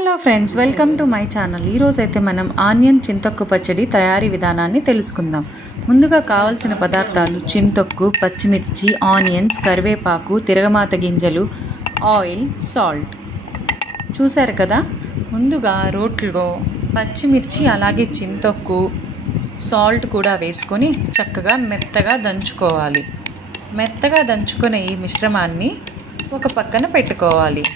Hello friends, welcome to my channel. ఈరోజు అయితే మనం ఆనియన్ చింతొక్కు పచ్చడి తయారీ విధానాన్ని తెలుసుకుందాం. ముందుగా కావాల్సిన పదార్థాలు: చింతొక్కు, పచ్చిమిర్చి, ఆనియన్స్, కరివేపాకు, తిరగమాత గింజలు, ఆయిల్, సాల్ట్. చూసారు కదా, ముందుగా రోట్లో పచ్చిమిర్చి అలాగే చింతొక్కు, సాల్ట్ కూడా వేసుకొని చక్కగా మెత్తగా దంచుకోవాలి. మెత్తగా దంచుకునే ఈ మిశ్రమాన్ని ఒక పక్కన పెట్టుకోవాలి.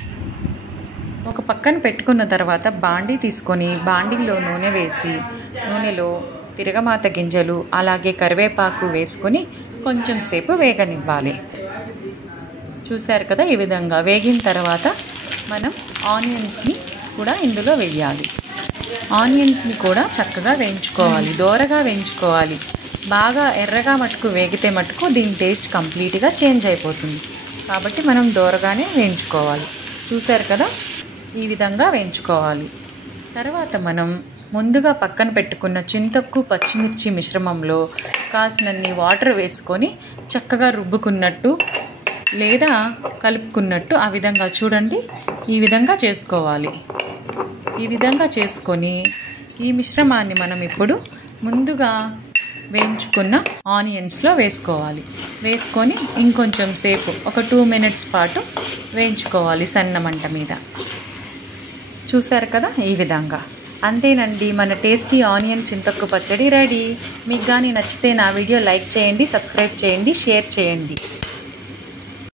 ఒక పక్కన పెట్టుకున్న తర్వాత బాండీ తీసుకొని బాండీలో నూనె వేసి నూనెలో తిరగమాత గింజలు అలాగే కరివేపాకు వేసుకొని కొంచెం సేపు వేగనివ్వాలి. చూశారు కదా, ఈ విధంగా వేగిన తర్వాత మనం ఆనియన్స్ని కూడా ఇందులో వేయాలి. ఆనియన్స్ని కూడా చక్కగా వేయించుకోవాలి, దోరగా వేయించుకోవాలి. బాగా ఎర్రగా మటుకు వేగితే మటుకు దీని టేస్ట్ కంప్లీట్గా చేంజ్ అయిపోతుంది. కాబట్టి మనం దోరగానే వేయించుకోవాలి. చూశారు కదా, ఈ విధంగా వేయించుకోవాలి. తర్వాత మనం ముందుగా పక్కన పెట్టుకున్న చింతొక్కు పచ్చిమిర్చి మిశ్రమంలో కాసినన్ని వాటర్ వేసుకొని చక్కగా రుబ్బుకున్నట్టు లేదా కలుపుకున్నట్టు ఆ విధంగా చూడండి, ఈ విధంగా చేసుకోవాలి. ఈ విధంగా చేసుకొని ఈ మిశ్రమాన్ని మనం ఇప్పుడు ముందుగా వేయించుకున్న ఆనియన్స్లో వేసుకోవాలి. వేసుకొని ఇంకొంచెం సేపు ఒక 2 minutes పాటు వేయించుకోవాలి సన్న మంట మీద. చూసారు కదా, ఈ విధంగా. అంతేనండి, మన టేస్టీ ఆనియన్ చింతొక్కు పచ్చడి రెడీ. మీకు కానీ నచ్చితే నా వీడియో లైక్ చేయండి, సబ్స్క్రైబ్ చేయండి, షేర్ చేయండి.